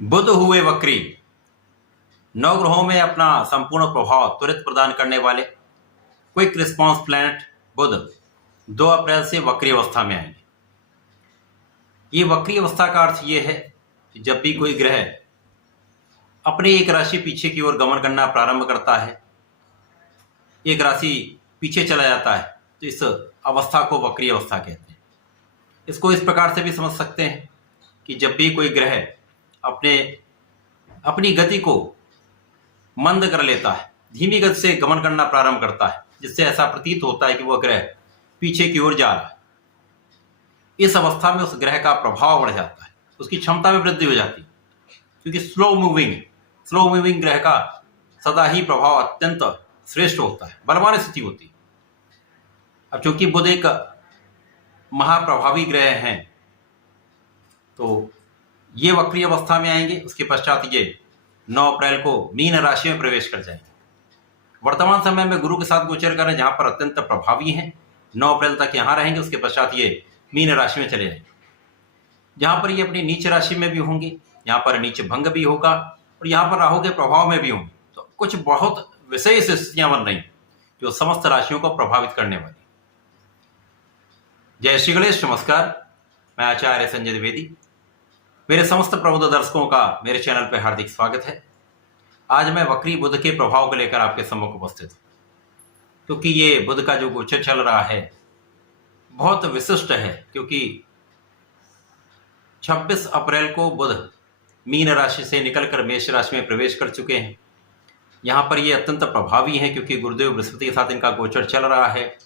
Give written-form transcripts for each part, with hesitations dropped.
बुध हुए वक्री। नवग्रहों में अपना संपूर्ण प्रभाव त्वरित प्रदान करने वाले क्विक रिस्पांस प्लैनेट बुध 2 अप्रैल से वक्री अवस्था में आएंगे। ये वक्री अवस्था का अर्थ ये है कि जब भी कोई ग्रह अपने एक राशि पीछे की ओर गमन करना प्रारंभ करता है, एक राशि पीछे चला जाता है, तो इस अवस्था को वक्री अवस्था कहते हैं। इसको इस प्रकार से भी समझ सकते हैं कि जब भी कोई ग्रह अपनी गति को मंद कर लेता है, धीमी गति से गमन करना प्रारंभ करता है, जिससे ऐसा प्रतीत होता है कि वह ग्रह पीछे की ओर जा रहा है, इस अवस्था में उस ग्रह का प्रभाव बढ़ जाता है, उसकी क्षमता में वृद्धि हो जाती है। क्योंकि स्लो मूविंग ग्रह का सदा ही प्रभाव अत्यंत श्रेष्ठ होता है, बलवान स्थिति होती है। अब चूंकि बुध एक महाप्रभावी ग्रह हैं, तो ये वक्री अवस्था में आएंगे। उसके पश्चात ये 9 अप्रैल को मीन राशि में प्रवेश कर जाएंगे। वर्तमान समय में गुरु के साथ गोचर कर रहे हैं, जहां पर अत्यंत प्रभावी हैं। 9 अप्रैल तक यहां रहेंगे, उसके पश्चात ये मीन राशि में चले जाएंगे, जहां पर ये अपनी नीच राशि में भी होंगे, यहाँ पर नीच भंग भी होगा और यहाँ पर राहु के प्रभाव में भी होंगे। तो कुछ बहुत विशेष स्थितियां बन रही जो समस्त राशियों को प्रभावित करने वाली। जय श्री गणेश, नमस्कार। मैं आचार्य संजय द्विवेदी। मेरे समस्त प्रबुद्ध दर्शकों का मेरे चैनल पर हार्दिक स्वागत है। आज मैं वक्री बुध के प्रभाव को लेकर आपके सम्मुख उपस्थित हूँ, क्योंकि ये बुध का जो गोचर चल रहा है बहुत विशिष्ट है। क्योंकि 26 अप्रैल को बुध मीन राशि से निकलकर मेष राशि में प्रवेश कर चुके हैं। यहाँ पर ये अत्यंत प्रभावी हैं, क्योंकि गुरुदेव बृहस्पति के साथ इनका गोचर चल रहा है।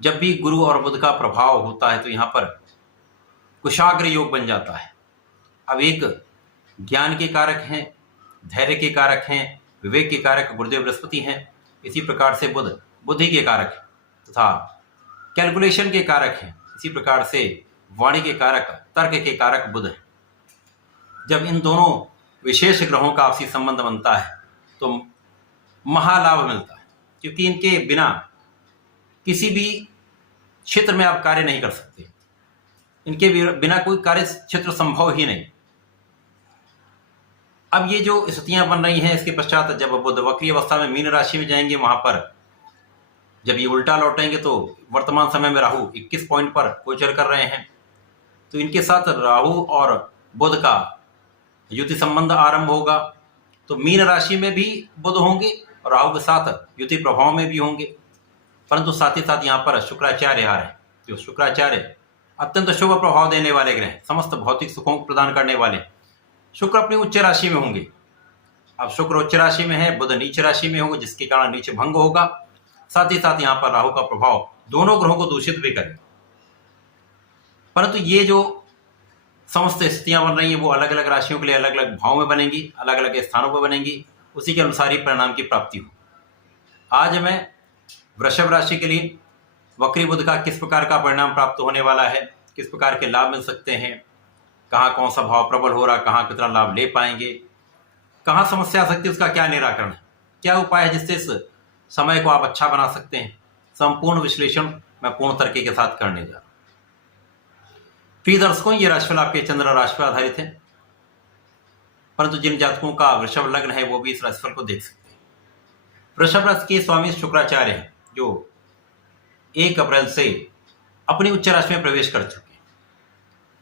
जब भी गुरु और बुध का प्रभाव होता है तो यहाँ पर कुशाग्र योग बन जाता है। अब एक ज्ञान के कारक हैं, धैर्य के कारक हैं, विवेक के कारक गुरुदेव बृहस्पति हैं। इसी प्रकार से बुध बुद्धि के कारक तथा कैलकुलेशन के कारक हैं। इसी प्रकार से वाणी के कारक, तर्क के कारक बुध है। जब इन दोनों विशेष ग्रहों का आपसी संबंध बनता है तो महालाभ मिलता है, क्योंकि इनके बिना किसी भी क्षेत्र में आप कार्य नहीं कर सकते। इनके बिना कोई कार्य क्षेत्र संभव ही नहीं। अब ये जो स्थितियां बन रही हैं, इसके पश्चात जब बुध वक्री अवस्था में मीन राशि में जाएंगे, वहां पर जब ये उल्टा लौटेंगे तो वर्तमान समय में राहु 21 पॉइंट पर गोचर कर रहे हैं। तो इनके साथ राहु और बुध का युति संबंध आरंभ होगा। तो मीन राशि में भी बुध होंगे और राहु के साथ युति प्रभाव में भी होंगे। परंतु साथ ही साथ यहाँ पर शुक्राचार्य आ रहे हैं। जो शुक्राचार्य अत्यंत शुभ प्रभाव देने वाले ग्रह, समस्त भौतिक सुखों को प्रदान करने वाले। शुक्र अपनी उच्च राशि में होंगे। अब शुक्र उच्च राशि में है, बुध नीच राशि में होंगे, जिसके कारण नीच भंग होगा। साथ ही साथ यहाँ पर राहु का प्रभाव दोनों ग्रहों को दूषित भी करेगा। परंतु ये जो समस्त स्थितियां बन रही हैं वो अलग अलग राशियों के लिए अलग अलग भाव में बनेंगी, अलग अलग स्थानों पर बनेंगी। उसी के अनुसार ही परिणाम की प्राप्ति हो। आज मैं वृषभ राशि के लिए वक्री बुध का किस प्रकार का परिणाम प्राप्त होने वाला है, किस प्रकार के लाभ मिल सकते हैं, कहाँ कौन सा भाव प्रबल हो रहा, कहाँ कितना लाभ ले पाएंगे, कहाँ समस्या आ सकती है, उसका क्या निराकरण है, क्या उपाय है जिससे इस समय को आप अच्छा बना सकते हैं, संपूर्ण विश्लेषण मैं पूर्ण तरीके के साथ करने जा रहा हूँ। प्रिय दर्शकों, ये राशिफल आपके चंद्र राशि पर आधारित है, परंतु जिन जातकों का वृषभ लग्न है वो भी इस राशिफल को देख सकते हैं। वृषभ राशि के स्वामी शुक्राचार्य हैं, जो 1 अप्रैल से अपनी उच्च राशि में प्रवेश कर चुके हैं।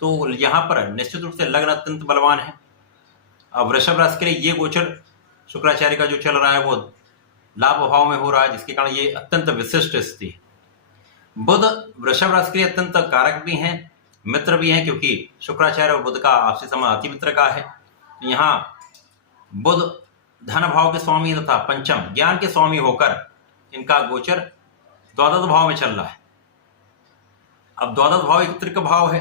तो यहाँ पर निश्चित रूप से लग्न अत्यंत बलवान है। अब वृषभ राशि के लिए ये गोचर शुक्राचार्य का जो चल रहा है वो लाभ भाव में हो रहा है, जिसके कारण ये अत्यंत विशिष्ट स्थिति है। बुध वृषभ राशि के लिए अत्यंत कारक भी हैं, मित्र भी हैं, क्योंकि शुक्राचार्य और बुध का आपसी संबंध अति मित्र का है। यहाँ बुध धन भाव के स्वामी तथा पंचम ज्ञान के स्वामी होकर इनका गोचर द्वादश भाव में चल रहा है। अब द्वादश भाव एक त्रिक भाव है,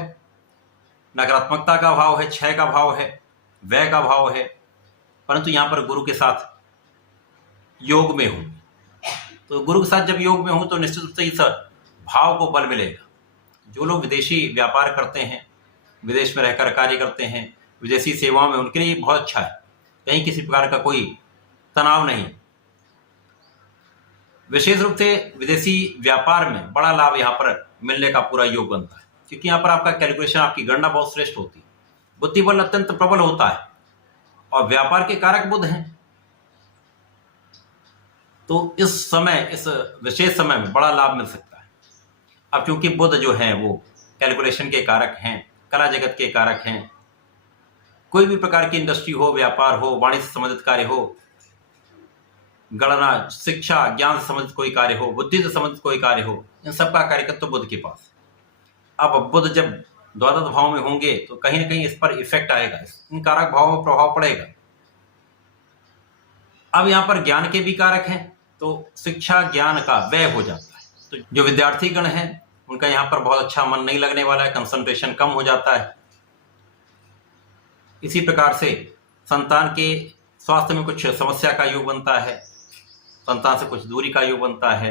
नकारात्मकता का भाव है, क्षय का भाव है, व्यय का भाव है। परंतु यहाँ पर गुरु के साथ योग में हूं, तो गुरु के साथ जब योग में हूं तो निश्चित रूप से इस भाव को बल मिलेगा। जो लोग विदेशी व्यापार करते हैं, विदेश में रहकर कार्य करते हैं, विदेशी सेवाओं में, उनके लिए बहुत अच्छा है। कहीं किसी प्रकार का कोई तनाव नहीं। विशेष रूप से विदेशी व्यापार में बड़ा लाभ यहाँ पर मिलने का पूरा योग बनता है, क्योंकि यहाँ पर आपका कैलकुलेशन, आपकी गणना बहुत श्रेष्ठ होती है। बुद्धि बल अत्यंत प्रबल होता है और व्यापार के कारक बुध हैं। तो इस समय, इस विशेष समय में बड़ा लाभ मिल सकता है। अब क्योंकि बुध जो है वो कैलकुलेशन के कारक हैं, कला जगत के कारक हैं, कोई भी प्रकार की इंडस्ट्री हो, व्यापार हो, वाणिज्य से संबंधित कार्य हो, गणना, शिक्षा, ज्ञान से संबंधित कोई कार्य हो, बुद्धि से संबंधित कोई कार्य हो, इन सबका कार्यकत्व तो बुध के पास। अब बुध जब द्वादश भाव में होंगे तो कहीं ना कहीं इस पर इफेक्ट आएगा, इन कारक भावों में प्रभाव पड़ेगा। अब यहाँ पर ज्ञान के भी कारक हैं, तो शिक्षा ज्ञान का व्यय हो जाता है। तो जो विद्यार्थी गण हैं उनका यहाँ पर बहुत अच्छा मन नहीं लगने वाला है, कंसंट्रेशन कम हो जाता है। इसी प्रकार से संतान के स्वास्थ्य में कुछ समस्या का योग बनता है, संतान से कुछ दूरी का योग बनता है,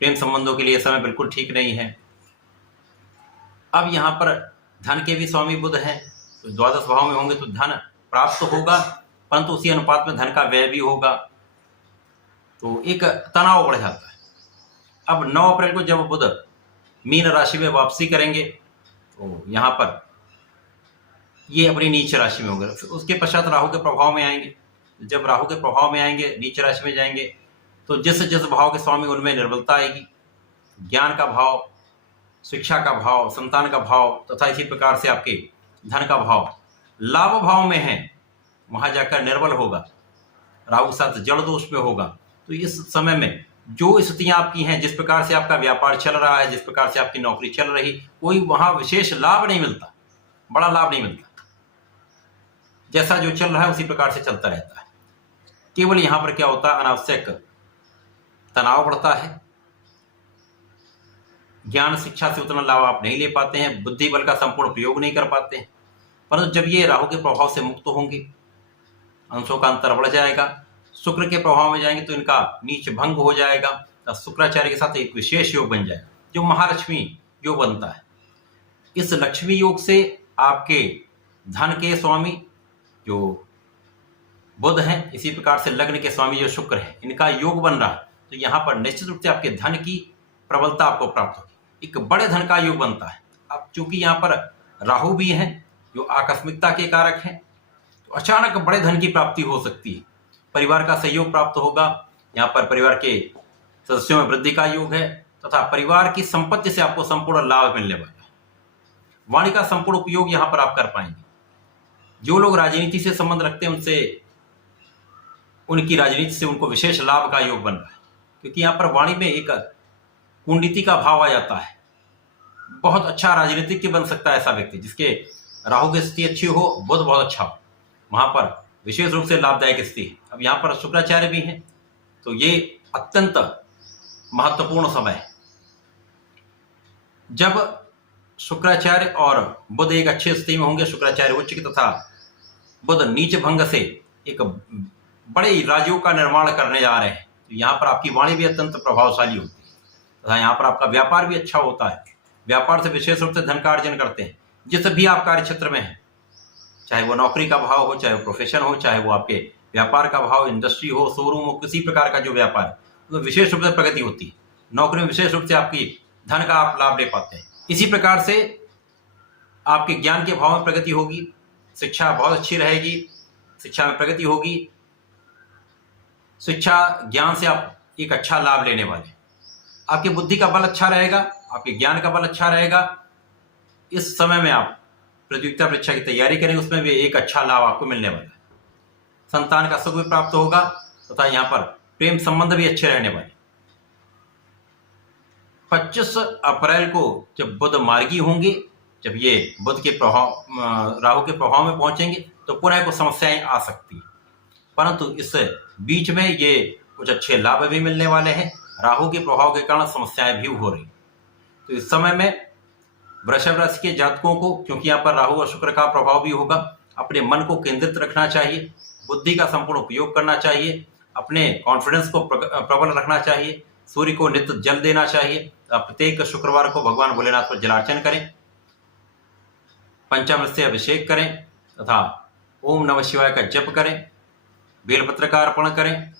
प्रेम संबंधों के लिए समय बिल्कुल ठीक नहीं है। अब यहाँ पर धन के भी स्वामी बुध हैं, तो द्वादश भाव में होंगे तो धन प्राप्त तो होगा, परंतु उसी अनुपात में धन का व्यय भी होगा, तो एक तनाव बढ़ जाता है। अब 9 अप्रैल को जब बुध मीन राशि में वापसी करेंगे तो यहाँ पर ये अपनी नीच राशि में होंगे। उसके पश्चात राहु के प्रभाव में आएंगे। जब राहु के प्रभाव में आएंगे, नीच राशि में जाएंगे, तो जिस जिस भाव के स्वामी उनमें निर्बलता आएगी। ज्ञान का भाव, शिक्षा का भाव, संतान का भाव तथा इसी प्रकार से आपके धन का भाव लाभ भाव में है, वहां जाकर निर्बल होगा, राहु के साथ जड़ दोष में होगा। तो इस समय में जो स्थितियां आपकी हैं, जिस प्रकार से आपका व्यापार चल रहा है, जिस प्रकार से आपकी नौकरी चल रही, कोई वहां विशेष लाभ नहीं मिलता, बड़ा लाभ नहीं मिलता। जैसा जो चल रहा है उसी प्रकार से चलता रहता है। केवल यहां पर क्या होता है, अनावश्यक तनाव बढ़ता है। ज्ञान शिक्षा से उतना लाभ आप नहीं ले पाते हैं, बुद्धि बल का संपूर्ण प्रयोग नहीं कर पाते हैं। परंतु जब ये राहु के प्रभाव से मुक्त होंगे, अंशों का अंतर बढ़ जाएगा, शुक्र के प्रभाव में जाएंगे तो इनका नीच भंग हो जाएगा, तो शुक्राचार्य के साथ एक विशेष योग बन जाएगा जो महालक्ष्मी योग बनता है। इस लक्ष्मी योग से आपके धन के स्वामी जो बुध हैं, इसी प्रकार से लग्न के स्वामी जो शुक्र है, इनका योग बन रहा है। तो यहाँ पर निश्चित रूप से आपके धन की प्रबलता आपको प्राप्त होगी, एक बड़े धन का योग बनता है। अब चूंकि यहाँ पर राहु भी है जो आकस्मिकता के कारक हैं, तो अचानक बड़े धन की प्राप्ति हो सकती है। परिवार का सहयोग प्राप्त होगा, यहाँ पर परिवार के सदस्यों में वृद्धि का योग है तथा परिवार की संपत्ति से आपको संपूर्ण लाभ मिलने वाला है। वाणी का संपूर्ण उपयोग यहाँ पर आप कर पाएंगे। जो लोग राजनीति से संबंध रखते हैं उनसे, उनकी राजनीति से उनको विशेष लाभ का योग बन रहा है, क्योंकि यहाँ पर वाणी में एक कुंडली का भाव आ जाता है। बहुत अच्छा राजनीतिज्ञ बन सकता है ऐसा व्यक्ति जिसके राहु की स्थिति अच्छी हो, बुध बहुत अच्छा हो, वहां पर विशेष रूप से लाभदायक स्थिति है। अब यहाँ पर शुक्राचार्य भी हैं, तो ये अत्यंत महत्वपूर्ण समय है। जब शुक्राचार्य और बुध एक अच्छी स्थिति में होंगे, शुक्राचार्य उच्च तथा बुध नीच भंग से एक बड़े राज्यों का निर्माण करने जा रहे हैं, तो यहाँ पर आपकी वाणी भी अत्यंत प्रभावशाली होती है तथा यहाँ पर आपका व्यापार भी अच्छा होता है। व्यापार से विशेष रूप से धन का अर्जन करते हैं। जिस भी आप कार्य क्षेत्र में हैं, चाहे वो नौकरी का भाव हो, चाहे वो प्रोफेशन हो, चाहे वो आपके व्यापार का भाव, इंडस्ट्री हो, शोरूम हो, किसी प्रकार का जो व्यापार है, तो विशेष रूप से प्रगति होती है। नौकरी में विशेष रूप से आपकी धन का आप लाभ ले पाते हैं। इसी प्रकार से आपके ज्ञान के भाव में प्रगति होगी, शिक्षा बहुत अच्छी रहेगी, शिक्षा में प्रगति होगी। शिक्षा ज्ञान से आप एक अच्छा लाभ लेने वाले। आपकी बुद्धि का बल अच्छा रहेगा, आपके ज्ञान का बल अच्छा रहेगा। इस समय में आप प्रतियोगिता परीक्षा की तैयारी करें, उसमें भी एक अच्छा लाभ आपको मिलने वाला है। संतान का सुख भी प्राप्त होगा तथा यहाँ पर प्रेम संबंध भी अच्छे रहने वाले। 25 अप्रैल को जब बुध मार्गी होंगे, जब ये बुध के प्रभाव, राहु के प्रभाव में पहुंचेंगे, तो पुनः कुछ समस्याएं आ सकती है, परंतु इस बीच में ये कुछ अच्छे लाभ भी मिलने वाले हैं। राहु के प्रभाव के कारण समस्याएं भी हो रही, तो इस समय में वृषभ राशि के जातकों को, क्योंकि यहाँ पर राहु और शुक्र का प्रभाव भी होगा, अपने मन को केंद्रित रखना चाहिए, बुद्धि का संपूर्ण उपयोग करना चाहिए, अपने कॉन्फिडेंस को प्रबल रखना चाहिए, सूर्य को नित्य जल देना चाहिए। प्रत्येक शुक्रवार को भगवान भोलेनाथ पर जलार्चन करें, पंचामृत से अभिषेक करें तथा ओम नमः शिवाय का जप करें, बेलपत्र का अर्पण करें।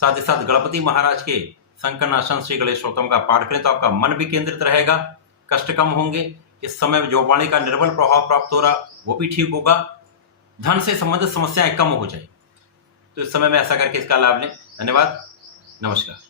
साथ ही साथ गणपति महाराज के संकरनाशन श्री गणेश स्तोत्रम का पाठ करें, तो आपका मन भी केंद्रित रहेगा, कष्ट कम होंगे। इस समय जो वाणी का निर्बल प्रभाव प्राप्त हो रहा वो भी ठीक होगा, धन से संबंधित समस्याएं कम हो जाए। तो इस समय में ऐसा करके इसका लाभ लें। धन्यवाद, नमस्कार।